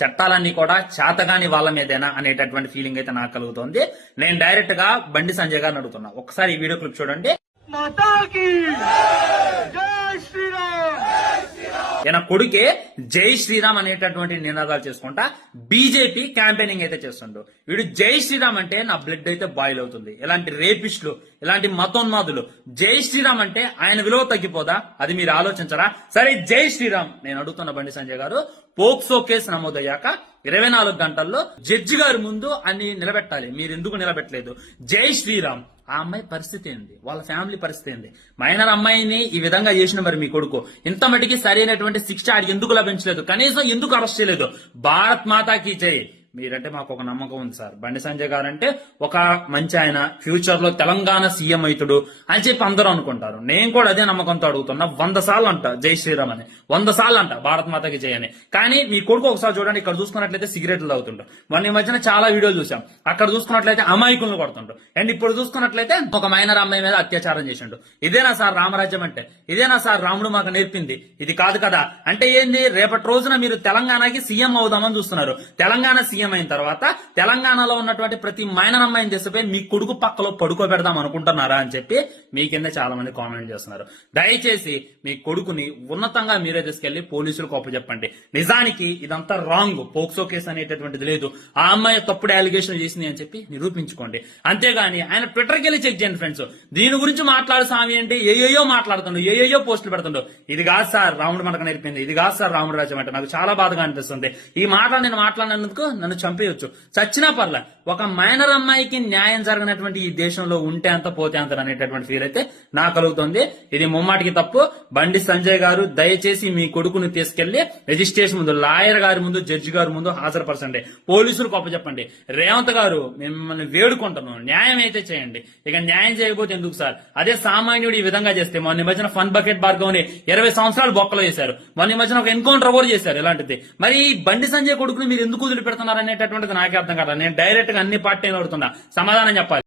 చట్టాలన్నీ కూడా చేతగాని వాళ్ళ మీదేనా అనేటటువంటి ఫీలింగ్ అయితే నాకు కలుగుతోంది. నేను డైరెక్ట్ గా బండి సంజయ్ గారిని అడుగుతున్నా, ఒకసారి ఈ వీడియో క్లిప్ చూడండి. ఈయన కొడుకే జై శ్రీరామ్ అనేటటువంటి నినాదాలు చేసుకుంటా బీజేపీ క్యాంపెయినింగ్ అయితే చేస్తుండు. వీడు జై శ్రీరామ్ అంటే నా బ్లడ్ అయితే బాయిల్ అవుతుంది. ఇలాంటి రేపిస్టులు, ఇలాంటి మతోన్మాదులు జై శ్రీరామ్ అంటే ఆయన విలువ తగ్గిపోదా? అది మీరు ఆలోచించరా? సరే జై శ్రీరామ్ నేను అడుగుతున్న బండి సంజయ్ గారు, పోక్సో కేసు నమోదయ్యాక 24 గంటల్లో జడ్జి గారి ముందు అన్ని నిలబెట్టాలి. మీరు ఎందుకు నిలబెట్టలేదు? జై శ్రీరామ్. ఆ అమ్మాయి పరిస్థితి ఏంది? వాళ్ళ ఫ్యామిలీ పరిస్థితి ఏంది? మైనర్ అమ్మాయిని ఈ విధంగా చేసిన మరి మీ కొడుకు ఇంత మటుకి సరైనటువంటి శిక్ష ఎందుకు లభించలేదు? కనీసం ఎందుకు అరెస్ట్ చేయలేదు? భారత్ మాతాకి జై. మీరంటే మాకు ఒక నమ్మకం ఉంది సార్. బండి సంజయ్ గారు అంటే ఒక మంచి ఆయన, ఫ్యూచర్ లో తెలంగాణ సీఎం అవుతుడు అని చెప్పి అందరూ అనుకుంటారు. నేను కూడా అదే నమ్మకంతో అడుగుతున్నా. 100 సార్లు అంట జై శ్రీరామ్ అని, 100 సార్లు అంట భారత్ మాతకి జై అని. కానీ మీ కొడుకు ఒకసారి చూడండి, ఇక్కడ చూసుకున్నట్లయితే సిగరెట్లు తాగుతుంటారు. మొన్న ఈ మధ్యన చాలా వీడియోలు చూసాం. అక్కడ చూసుకున్నట్లయితే అమాయకులను కొడుతుంటారు. అండ్ ఇప్పుడు చూసుకున్నట్లయితే ఒక మైనర్ అమ్మాయి మీద అత్యాచారం చేసిండు. ఇదేనా సార్ రామరాజ్యం అంటే? ఇదేనా సార్ రాముడు మాకు నేర్పింది? ఇది కాదు కదా. అంటే ఏంది? రేపటి రోజున మీరు తెలంగాణకి సీఎం అవుదామని చూస్తున్నారు. తెలంగాణ సీఎం అయిన తర్వాత తెలంగాణలో ఉన్నటువంటి ప్రతి మైనర్ అమ్మాయిని తీసుకుపోయి మీ కొడుకు పక్కలో పడుకోబెడదాం అనుకుంటున్నారా అని చెప్పి మీ కింద చాలా మంది కామెంట్ చేస్తున్నారు. దయచేసి మీ కొడుకుని ఉన్నతంగా మీరే తీసుకెళ్లి పోలీసులకు అప్పచెప్పండి. నిజానికి ఇదంతా రాంగ్. పోక్సో కేసు అనేటటువంటిది లేదు. ఆ అమ్మాయి తప్పుడు అలిగేషన్ చేసింది అని చెప్పి నిరూపించుకోండి. అంతేగాని ఆయన ట్విట్టర్కి వెళ్ళి చెక్ చేయండి ఫ్రెండ్స్. దీని గురించి మాట్లాడు స్వామి అంటే ఏయో మాట్లాడుతుండు, ఏయో పోస్టులు పెడుతుండు. ఇది కాదు సార్ రాముడు మనకు నేర్పింది, ఇది కాదు సార్ రాముడు రాజ్యం అంటే. నాకు చాలా బాధగా అనిపిస్తుంది. ఈ మాట నేను మాట్లాడినందుకు నన్ను చంపేయొచ్చు, చచ్చినా పర్లే. ఒక మైనర్ అమ్మాయికి న్యాయం జరగనటువంటి ఈ దేశంలో ఉంటే అంత పోతే అంత అనేటటువంటి ఫీల్ అయితే నాకు కలుగుతుంది. ఇది ముమ్మాటికి తప్పు. బండి సంజయ్ గారు దయచేసి మీ కొడుకుని తీసుకెళ్లి రిజిస్ట్రేషన్ ముందు, లాయర్ గారి ముందు, జడ్జి గారి ముందు హాజరుపరచండి. పోలీసులకు అప్పచెప్పండి. రేవంత్ గారు మిమ్మల్ని వేడుకుంటున్నాం, న్యాయం అయితే చేయండి. ఇక న్యాయం చేయకపోతే ఎందుకు సార్? అదే సామాన్యుడు ఈ విధంగా చేస్తే, మొన్న మధ్యన ఫన్ బకెట్ భార్గవ్ని 20 సంవత్సరాలు బొక్కలో చేశారు. మొన్న మధ్యన ఒక ఎన్కౌంటర్ కూడా చేశారు ఇలాంటిది. మరి బండి సంజయ్ కొడుకుని మీరు ఎందుకు వదిలిపెడుతున్నారు అనేటటువంటిది నాకే అర్థం కాదు. నేను డైరెక్ట్ గా అన్ని పార్టీలు అడుగుతున్నా, సమాధానం చెప్పాలి.